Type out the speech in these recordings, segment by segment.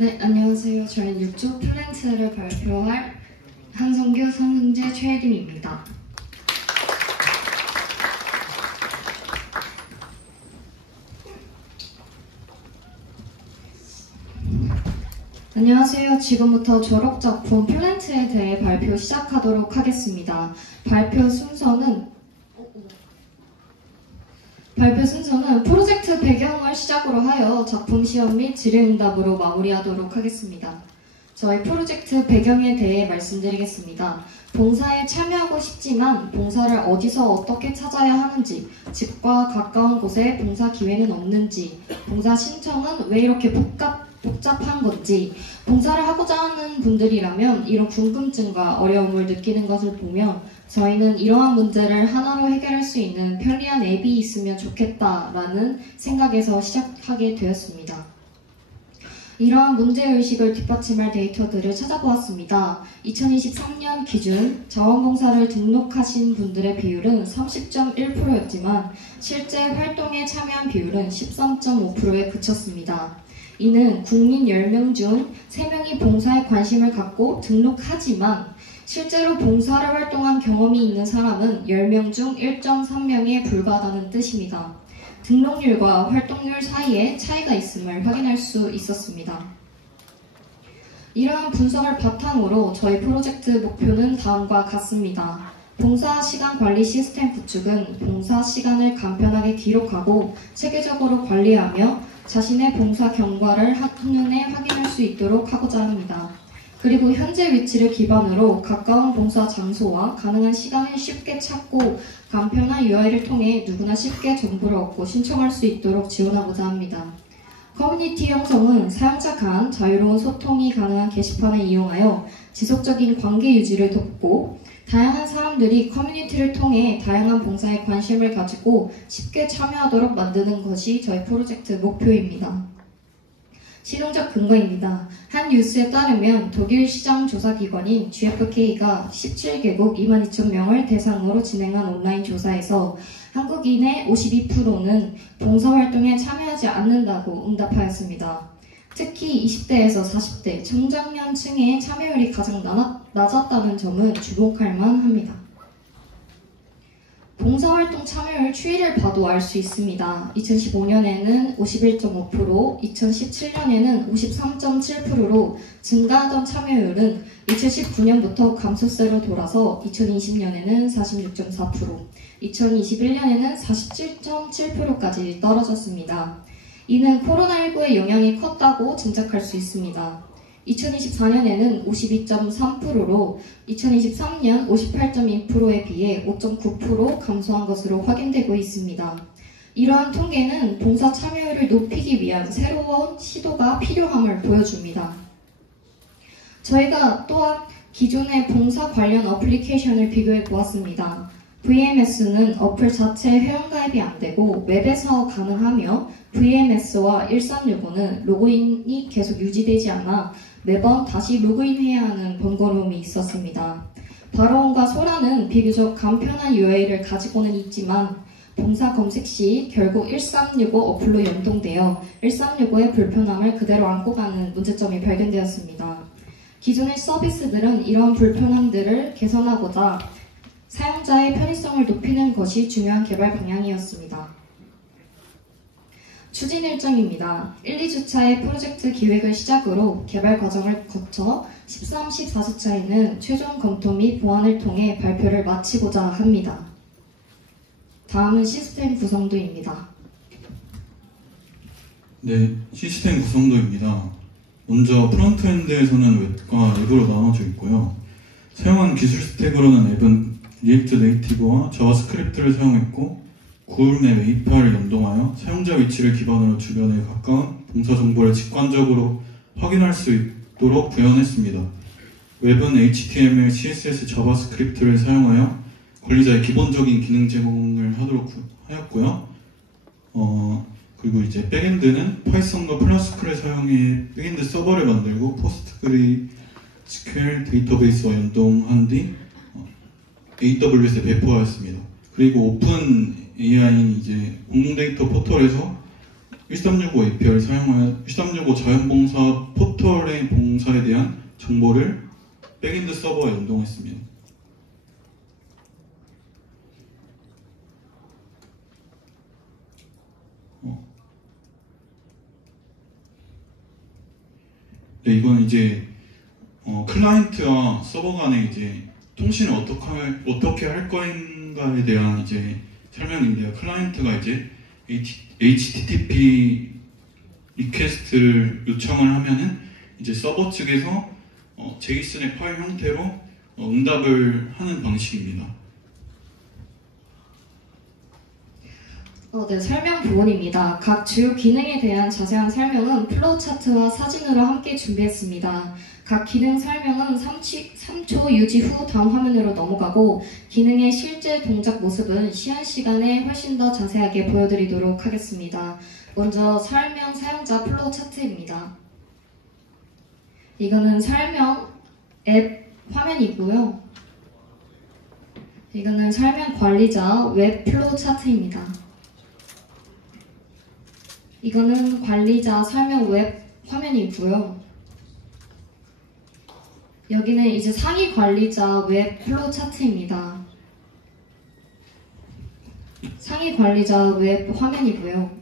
네, 안녕하세요. 저는 6조 플랜트를 발표할 한성규, 성승재, 최혜림입니다. 안녕하세요. 지금부터 졸업작품 플랜트에 대해 발표 시작하도록 하겠습니다. 발표 순서는 프로젝트 배경을 시작으로 하여 작품 시험 및 질의응답으로 마무리하도록 하겠습니다. 저희 프로젝트 배경에 대해 말씀드리겠습니다. 봉사에 참여하고 싶지만 봉사를 어디서 어떻게 찾아야 하는지, 집과 가까운 곳에 봉사 기회는 없는지, 봉사 신청은 왜 이렇게 복잡한 건지, 봉사를 하고자 하는 분들이라면 이런 궁금증과 어려움을 느끼는 것을 보며 저희는 이러한 문제를 하나로 해결할 수 있는 편리한 앱이 있으면 좋겠다라는 생각에서 시작하게 되었습니다. 이러한 문제의식을 뒷받침할 데이터들을 찾아보았습니다. 2023년 기준 자원봉사를 등록하신 분들의 비율은 30.1%였지만 실제 활동에 참여한 비율은 13.5%에 그쳤습니다. 이는 국민 10명 중 3명이 봉사에 관심을 갖고 등록하지만 실제로 봉사를 활동한 경험이 있는 사람은 10명 중 1.3명에 불과하다는 뜻입니다. 등록률과 활동률 사이에 차이가 있음을 확인할 수 있었습니다. 이러한 분석을 바탕으로 저희 프로젝트 목표는 다음과 같습니다. 봉사 시간 관리 시스템 구축은 봉사 시간을 간편하게 기록하고 체계적으로 관리하며 자신의 봉사 경과를 한눈에 확인할 수 있도록 하고자 합니다. 그리고 현재 위치를 기반으로 가까운 봉사 장소와 가능한 시간을 쉽게 찾고 간편한 UI를 통해 누구나 쉽게 정보를 얻고 신청할 수 있도록 지원하고자 합니다. 커뮤니티 형성은 사용자 간 자유로운 소통이 가능한 게시판을 이용하여 지속적인 관계 유지를 돕고 다양한 사람들이 커뮤니티를 통해 다양한 봉사에 관심을 가지고 쉽게 참여하도록 만드는 것이 저희 프로젝트 목표입니다. 실용적 근거입니다. 한 뉴스에 따르면 독일 시장 조사기관인 GfK가 17개국 22,000명을 대상으로 진행한 온라인 조사에서 한국인의 52%는 봉사활동에 참여하지 않는다고 응답하였습니다. 특히 20대에서 40대 청장년층의 참여율이 가장 낮았다는 점은 주목할 만합니다. 봉사활동 참여율 추이를 봐도 알 수 있습니다. 2015년에는 51.5%, 2017년에는 53.7%로 증가하던 참여율은 2019년부터 감소세로 돌아서 2020년에는 46.4%, 2021년에는 47.7%까지 떨어졌습니다. 이는 코로나19의 영향이 컸다고 짐작할 수 있습니다. 2024년에는 52.3%로 2023년 58.2%에 비해 5.9% 감소한 것으로 확인되고 있습니다. 이러한 통계는 봉사 참여율을 높이기 위한 새로운 시도가 필요함을 보여줍니다. 저희가 또한 기존의 봉사 관련 어플리케이션을 비교해 보았습니다. VMS는 어플 자체 회원가입이 안되고 웹에서 가능하며 VMS와 1365는 로그인이 계속 유지되지 않아 매번 다시 로그인해야 하는 번거로움이 있었습니다. 바로온과 소라는 비교적 간편한 UI를 가지고는 있지만 봉사 검색 시 결국 1365 어플로 연동되어 1365의 불편함을 그대로 안고 가는 문제점이 발견되었습니다. 기존의 서비스들은 이런 불편함들을 개선하고자 사용자의 편의성을 높이는 것이 중요한 개발 방향이었습니다. 추진 일정입니다. 1, 2주차의 프로젝트 기획을 시작으로 개발 과정을 거쳐 13, 14주차에는 최종 검토 및 보완을 통해 발표를 마치고자 합니다. 다음은 시스템 구성도입니다. 네, 시스템 구성도입니다. 먼저 프론트엔드에서는 웹과 앱으로 나눠져 있고요. 사용한 기술 스택으로는 앱은 리액트 네이티브와 자바스크립트를 사용했고 구글맵 API를 연동하여 사용자 위치를 기반으로 주변에 가까운 봉사 정보를 직관적으로 확인할 수 있도록 구현했습니다. 웹은 HTML, CSS, 자바스크립트를 사용하여 관리자의 기본적인 기능 제공을 하도록 하였고요. 그리고 이제 백엔드는 파이썬과 플라스크를 사용해 백엔드 서버를 만들고 포스트그리스QL 데이터베이스와 연동한 뒤 AWS에 배포하였습니다. 그리고 오픈 AI는 이제 공동 데이터 포털에서 1365 API를 사용하여 1365 자연봉사 포털의 봉사에 대한 정보를 백엔드 서버에 연동했습니다. 네, 이건 이제 클라이언트와 서버 간의 이제 통신을 어떻게 할 거인가에 대한 이제 설명인데요. 클라이언트가 이제 HTTP 리퀘스트를 요청을 하면은 이제 서버 측에서 제이슨의 파일 형태로 응답을 하는 방식입니다. 네, 설명 부분입니다. 각 주요 기능에 대한 자세한 설명은 플로우 차트와 사진으로 함께 준비했습니다. 각 기능 설명은 3초 유지 후 다음 화면으로 넘어가고 기능의 실제 동작 모습은 시한 시간에 훨씬 더 자세하게 보여드리도록 하겠습니다. 먼저 설명 사용자 플로우 차트입니다. 이거는 설명 앱 화면이고요. 이거는 설명 관리자 웹 플로우 차트입니다. 이거는 관리자 설명 웹 화면이고요. 여기는 이제 상위 관리자 웹 플로우 차트입니다. 상위 관리자 웹 화면이고요.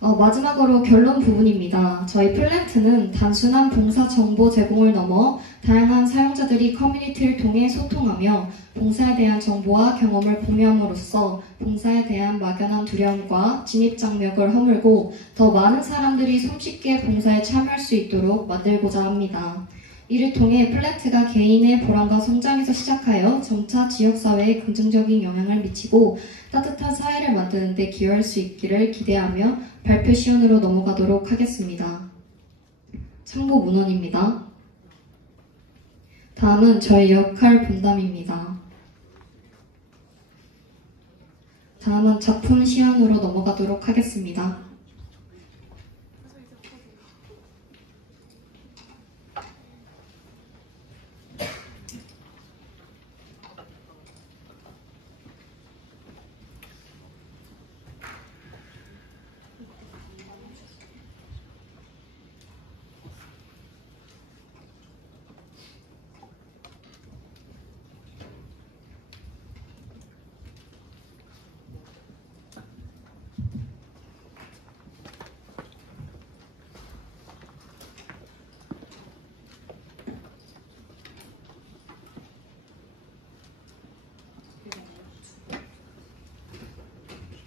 마지막으로 결론 부분입니다. 저희 플랜트는 단순한 봉사 정보 제공을 넘어 다양한 사용자들이 커뮤니티를 통해 소통하며 봉사에 대한 정보와 경험을 공유함으로써 봉사에 대한 막연한 두려움과 진입장벽을 허물고 더 많은 사람들이 손쉽게 봉사에 참여할 수 있도록 만들고자 합니다. 이를 통해 플랜트가 개인의 보람과 성장에서 시작하여 점차 지역사회에 긍정적인 영향을 미치고 따뜻한 사회를 만드는 데 기여할 수 있기를 기대하며 발표 시연으로 넘어가도록 하겠습니다. 참고 문헌입니다. 다음은 저의 역할 분담입니다. 다음은 작품 시연으로 넘어가도록 하겠습니다.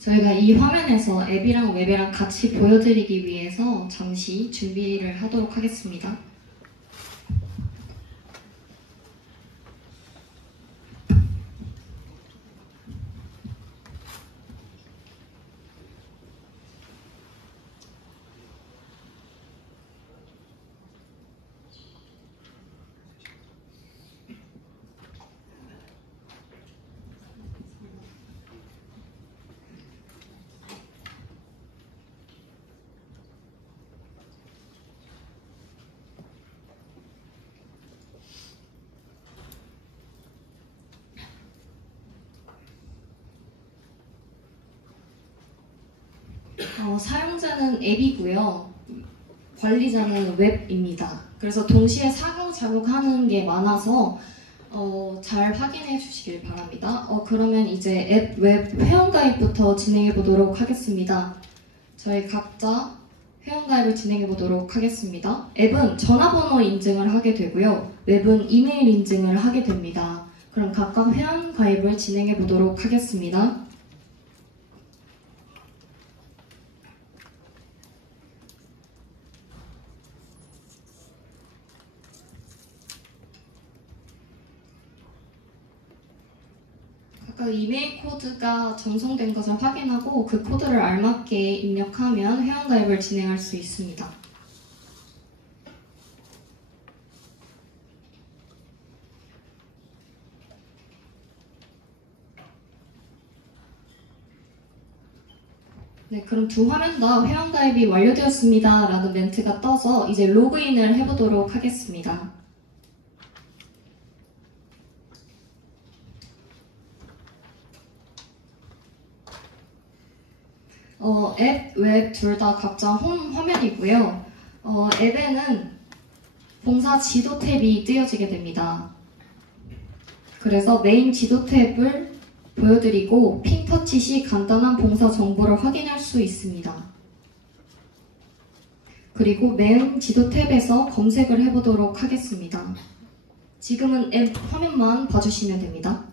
저희가 이 화면에서 앱이랑 웹이랑 같이 보여드리기 위해서 잠시 준비를 하도록 하겠습니다. 사용자는 앱이고요. 관리자는 웹입니다. 그래서 동시에 상호작용하는 게 많아서 잘 확인해 주시길 바랍니다. 그러면 이제 앱, 웹 회원가입부터 진행해 보도록 하겠습니다. 저희 각자 회원가입을 진행해 보도록 하겠습니다. 앱은 전화번호 인증을 하게 되고요. 웹은 이메일 인증을 하게 됩니다. 그럼 각각 회원가입을 진행해 보도록 하겠습니다. 그 이메일 코드가 전송된 것을 확인하고 그 코드를 알맞게 입력하면 회원가입을 진행할 수 있습니다. 네, 그럼 두 화면 다 회원가입이 완료되었습니다 라는 멘트가 떠서 이제 로그인을 해보도록 하겠습니다. 앱, 웹 둘 다 각자 홈 화면이고요. 앱에는 봉사 지도 탭이 띄어지게 됩니다. 그래서 메인 지도 탭을 보여드리고 핑터치 시 간단한 봉사 정보를 확인할 수 있습니다. 그리고 메인 지도 탭에서 검색을 해보도록 하겠습니다. 지금은 앱 화면만 봐주시면 됩니다.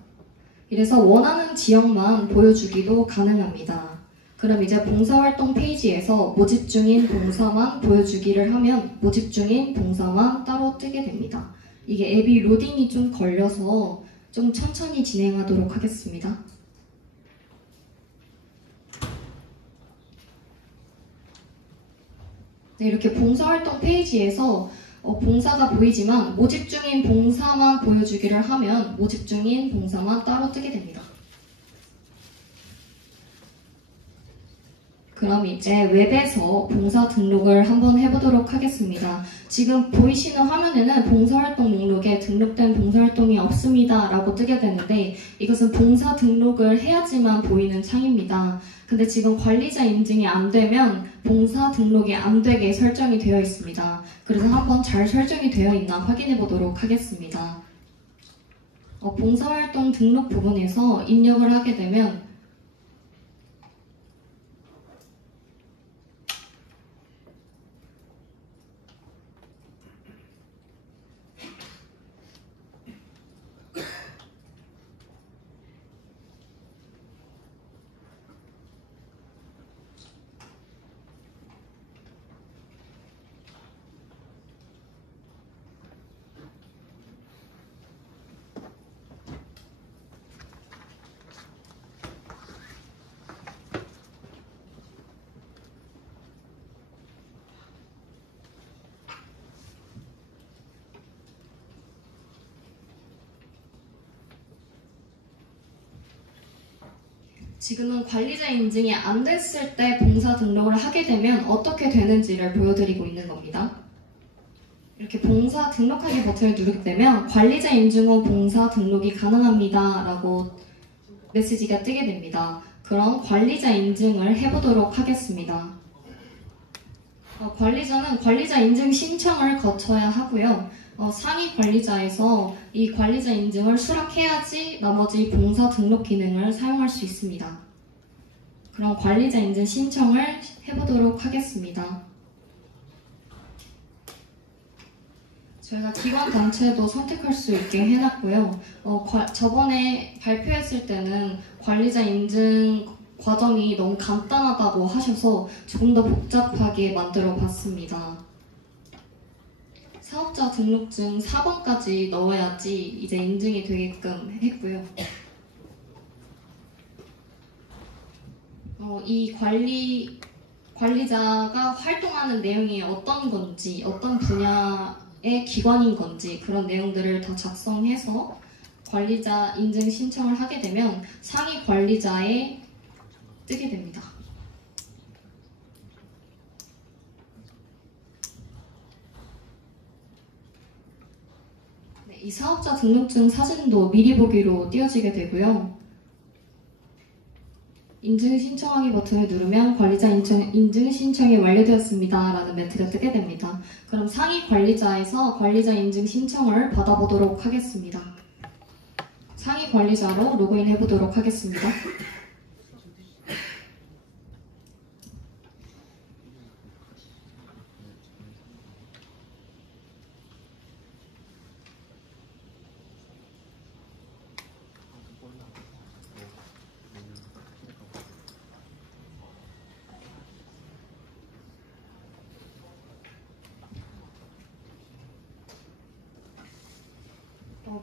이래서 원하는 지역만 보여주기도 가능합니다. 그럼 이제 봉사활동 페이지에서 모집 중인 봉사만 보여주기를 하면 모집 중인 봉사만 따로 뜨게 됩니다. 이게 앱이 로딩이 좀 걸려서 좀 천천히 진행하도록 하겠습니다. 네, 이렇게 봉사활동 페이지에서 봉사가 보이지만 모집 중인 봉사만 보여주기를 하면 모집 중인 봉사만 따로 뜨게 됩니다. 그럼 이제 웹에서 봉사 등록을 한번 해보도록 하겠습니다. 지금 보이시는 화면에는 봉사활동 목록에 등록된 봉사활동이 없습니다 라고 뜨게 되는데 이것은 봉사 등록을 해야지만 보이는 창입니다. 근데 지금 관리자 인증이 안 되면 봉사 등록이 안 되게 설정이 되어 있습니다. 그래서 한번 잘 설정이 되어 있나 확인해 보도록 하겠습니다. 봉사활동 등록 부분에서 입력을 하게 되면 지금은 관리자 인증이 안 됐을 때 봉사 등록을 하게 되면 어떻게 되는지를 보여드리고 있는 겁니다. 이렇게 봉사 등록하기 버튼을 누르게 되면 관리자 인증 후 봉사 등록이 가능합니다 라고 메시지가 뜨게 됩니다. 그럼 관리자 인증을 해보도록 하겠습니다. 관리자는 관리자 인증 신청을 거쳐야 하고요. 상위 관리자에서 이 관리자 인증을 수락해야지 나머지 봉사 등록 기능을 사용할 수 있습니다. 그럼 관리자 인증 신청을 해보도록 하겠습니다. 저희가 기관 단체도 선택할 수 있게 해놨고요. 저번에 발표했을 때는 관리자 인증 과정이 너무 간단하다고 하셔서 조금 더 복잡하게 만들어 봤습니다. 사업자 등록증 4번까지 넣어야지 이제 인증이 되게끔 했고요. 이 관리자가 활동하는 내용이 어떤 건지, 어떤 분야의 기관인 건지 그런 내용들을 다 작성해서 관리자 인증 신청을 하게 되면 상위 관리자에 뜨게 됩니다. 이 사업자 등록증 사진도 미리 보기로 띄워지게 되고요. 인증 신청하기 버튼을 누르면 관리자 인증 신청이 완료되었습니다 라는 멘트가 뜨게 됩니다. 그럼 상위 관리자에서 관리자 인증 신청을 받아보도록 하겠습니다. 상위 관리자로 로그인 해보도록 하겠습니다.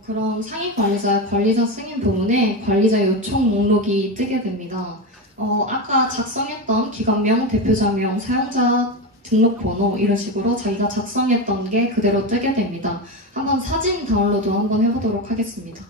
그럼 상위 관리자 승인 부분에 관리자 요청 목록이 뜨게 됩니다. 아까 작성했던 기관명, 대표자명, 사용자 등록번호 이런 식으로 자기가 작성했던 게 그대로 뜨게 됩니다. 한번 사진 다운로드 한번 해보도록 하겠습니다.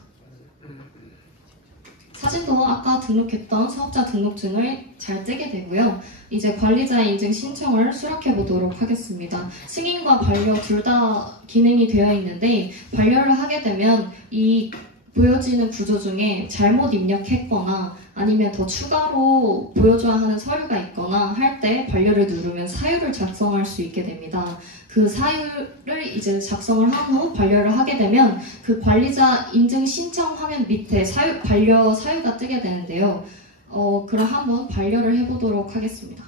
사진도 아까 등록했던 사업자 등록증을 잘 뜨게 되고요. 이제 관리자 인증 신청을 수락해 보도록 하겠습니다. 승인과 반려 둘 다 기능이 되어 있는데 반려를 하게 되면 이 보여지는 구조 중에 잘못 입력했거나 아니면 더 추가로 보여줘야 하는 서류가 있거나 할 때 반려를 누르면 사유를 작성할 수 있게 됩니다. 그 사유를 이제 작성을 한 후 반려를 하게 되면 그 관리자 인증 신청 화면 밑에 반려 사유가 뜨게 되는데요. 그럼 한번 반려를 해보도록 하겠습니다.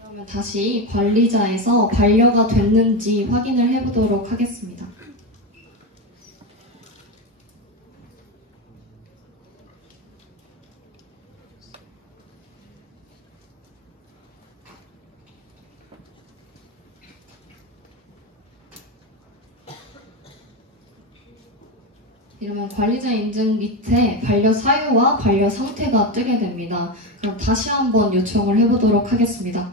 그러면 다시 관리자에서 반려가 됐는지 확인을 해보도록 하겠습니다. 이러면 관리자 인증 밑에 반려 사유와 반려 상태가 뜨게 됩니다. 그럼 다시 한번 요청을 해보도록 하겠습니다.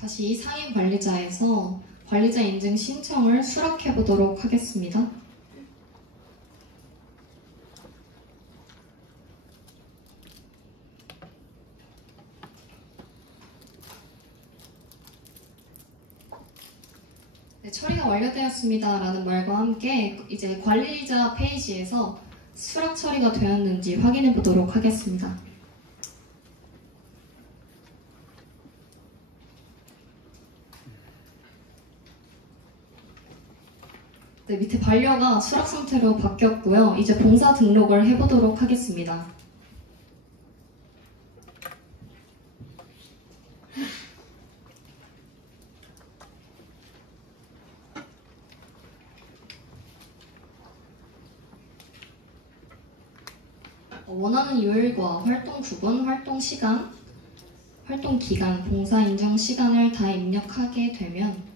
다시 상임 관리자에서 관리자 인증 신청을 수락해 보도록 하겠습니다. 네, 처리가 완료되었습니다 라는 말과 함께 이제 관리자 페이지에서 수락 처리가 되었는지 확인해 보도록 하겠습니다. 네, 밑에 반려가 수락 상태로 바뀌었고요. 이제 봉사 등록을 해보도록 하겠습니다. 원하는 요일과 활동 구분, 활동 시간, 활동 기간, 봉사 인정 시간을 다 입력하게 되면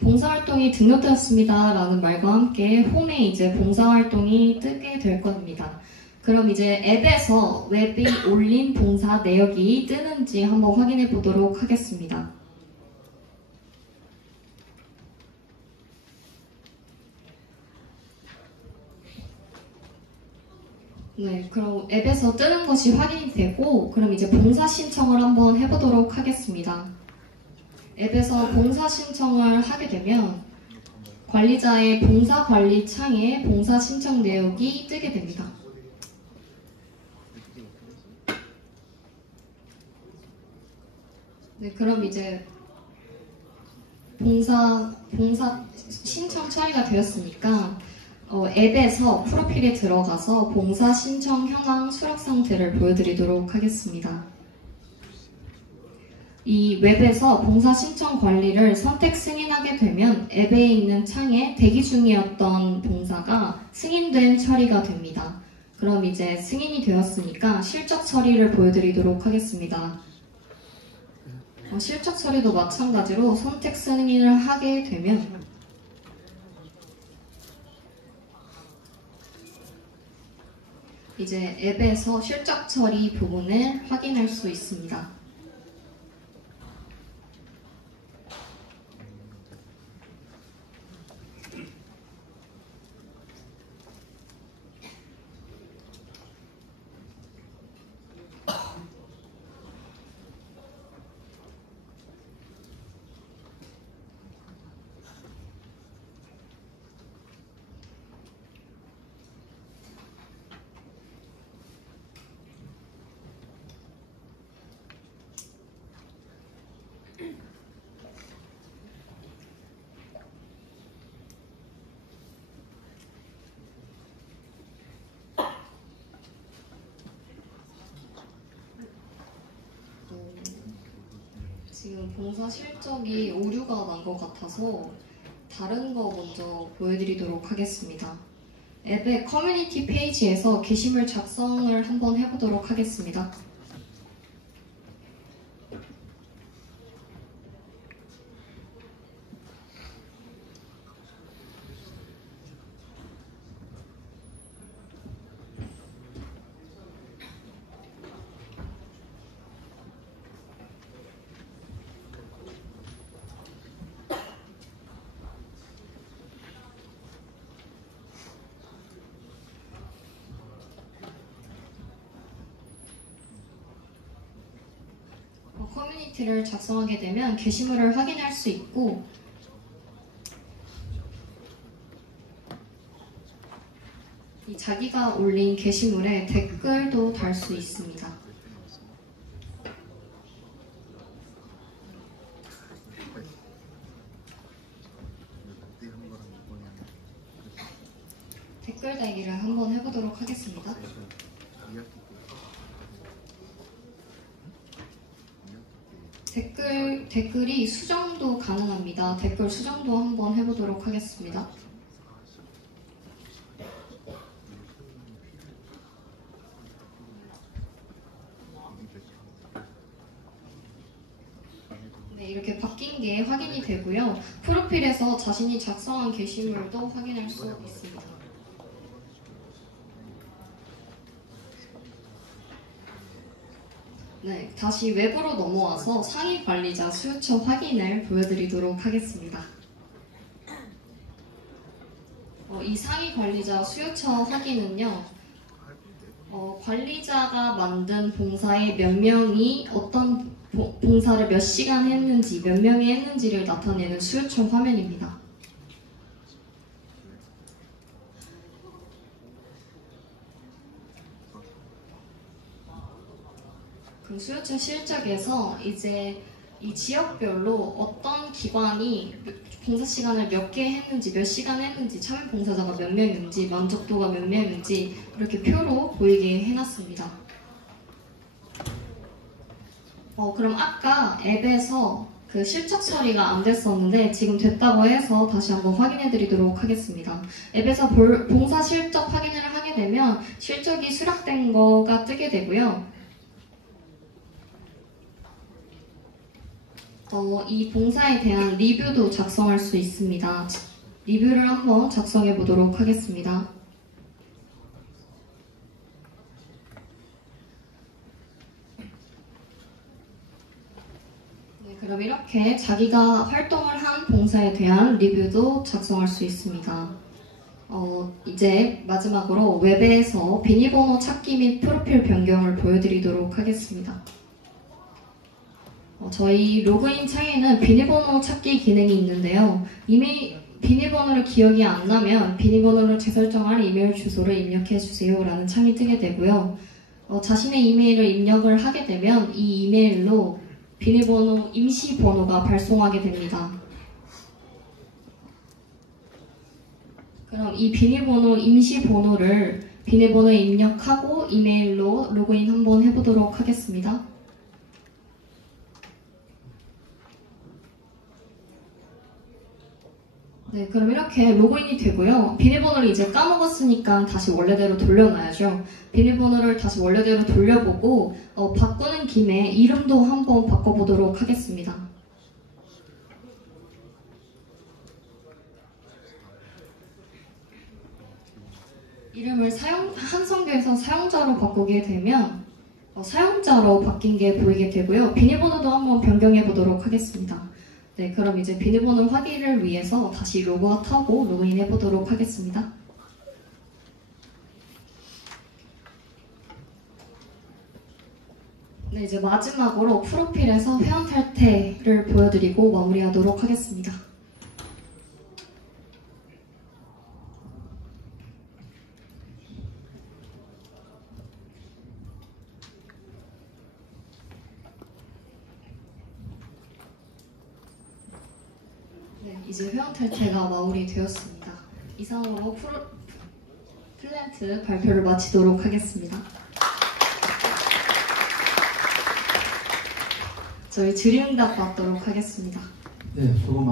봉사활동이 등록되었습니다 라는 말과 함께 홈에 이제 봉사활동이 뜨게 될 겁니다. 그럼 이제 앱에서 웹에 올린 봉사 내역이 뜨는지 한번 확인해 보도록 하겠습니다. 네, 그럼 앱에서 뜨는 것이 확인이 되고 그럼 이제 봉사 신청을 한번 해보도록 하겠습니다. 앱에서 봉사 신청을 하게 되면 관리자의 봉사 관리 창에 봉사 신청 내역이 뜨게 됩니다. 네, 그럼 이제 봉사 신청 처리가 되었으니까 앱에서 프로필에 들어가서 봉사 신청 현황 수락 상태를 보여드리도록 하겠습니다. 이 웹에서 봉사 신청 관리를 선택 승인하게 되면 앱에 있는 창에 대기 중이었던 봉사가 승인된 처리가 됩니다. 그럼 이제 승인이 되었으니까 실적 처리를 보여드리도록 하겠습니다. 실적 처리도 마찬가지로 선택 승인을 하게 되면 이제 앱에서 실적 처리 부분을 확인할 수 있습니다. 지금 봉사 실적이 오류가 난 것 같아서 다른 거 먼저 보여드리도록 하겠습니다. 앱의 커뮤니티 페이지에서 게시물 작성을 한번 해보도록 하겠습니다. 커뮤니티를 작성하게 되면 게시물을 확인할 수 있고 이 자기가 올린 게시물에 댓글도 달 수 있습니다. 댓글 달기를 한번 해보도록 하겠습니다. 댓글이 수정도 가능합니다. 댓글 수정도 한번 해보도록 하겠습니다. 네, 이렇게 바뀐 게 확인이 되고요. 프로필에서 자신이 작성한 게시물도 확인할 수 있습니다. 네, 다시 웹으로 넘어와서 상위 관리자 수요처 확인을 보여드리도록 하겠습니다. 이 상위 관리자 수요처 확인은요, 관리자가 만든 봉사에 몇 명이 어떤 봉사를 몇 시간 했는지, 몇 명이 했는지를 나타내는 수요처 화면입니다. 그 수요처 실적에서 이제 이 지역별로 어떤 기관이 봉사 시간을 몇 개 했는지, 몇 시간 했는지, 참여 봉사자가 몇 명인지, 만족도가 몇 명인지 이렇게 표로 보이게 해놨습니다. 그럼 아까 앱에서 그 실적 처리가 안 됐었는데 지금 됐다고 해서 다시 한번 확인해 드리도록 하겠습니다. 앱에서 봉사 실적 확인을 하게 되면 실적이 수락된 거가 뜨게 되고요. 이 봉사에 대한 리뷰도 작성할 수 있습니다. 리뷰를 한번 작성해 보도록 하겠습니다. 네, 그럼 이렇게 자기가 활동을 한 봉사에 대한 리뷰도 작성할 수 있습니다. 이제 마지막으로 웹에서 비밀번호 찾기 및 프로필 변경을 보여드리도록 하겠습니다. 저희 로그인 창에는 비밀번호 찾기 기능이 있는데요. 이미 비밀번호를 기억이 안 나면 비밀번호를 재설정할 이메일 주소를 입력해주세요 라는 창이 뜨게 되고요. 자신의 이메일을 입력을 하게 되면 이 이메일로 비밀번호 임시번호가 발송하게 됩니다. 그럼 이 비밀번호 임시번호를 비밀번호에 입력하고 이메일로 로그인 한번 해보도록 하겠습니다. 네, 그럼 이렇게 로그인이 되고요. 비밀번호를 이제 까먹었으니까 다시 원래대로 돌려놔야죠. 비밀번호를 다시 원래대로 돌려보고 바꾸는 김에 이름도 한번 바꿔보도록 하겠습니다. 이름을 한성교에서 사용자로 바꾸게 되면 사용자로 바뀐 게 보이게 되고요. 비밀번호도 한번 변경해 보도록 하겠습니다. 네, 그럼 이제 비밀번호 확인을 위해서 다시 로그아웃하고 로그인 해보도록 하겠습니다. 네, 이제 마지막으로 프로필에서 회원 탈퇴를 보여드리고 마무리하도록 하겠습니다. 네, 이제 회원 탈퇴가 마무리되었습니다. 이상으로 플랜트 발표를 마치도록 하겠습니다. 저희 질의응답 받도록 하겠습니다. 네, 수고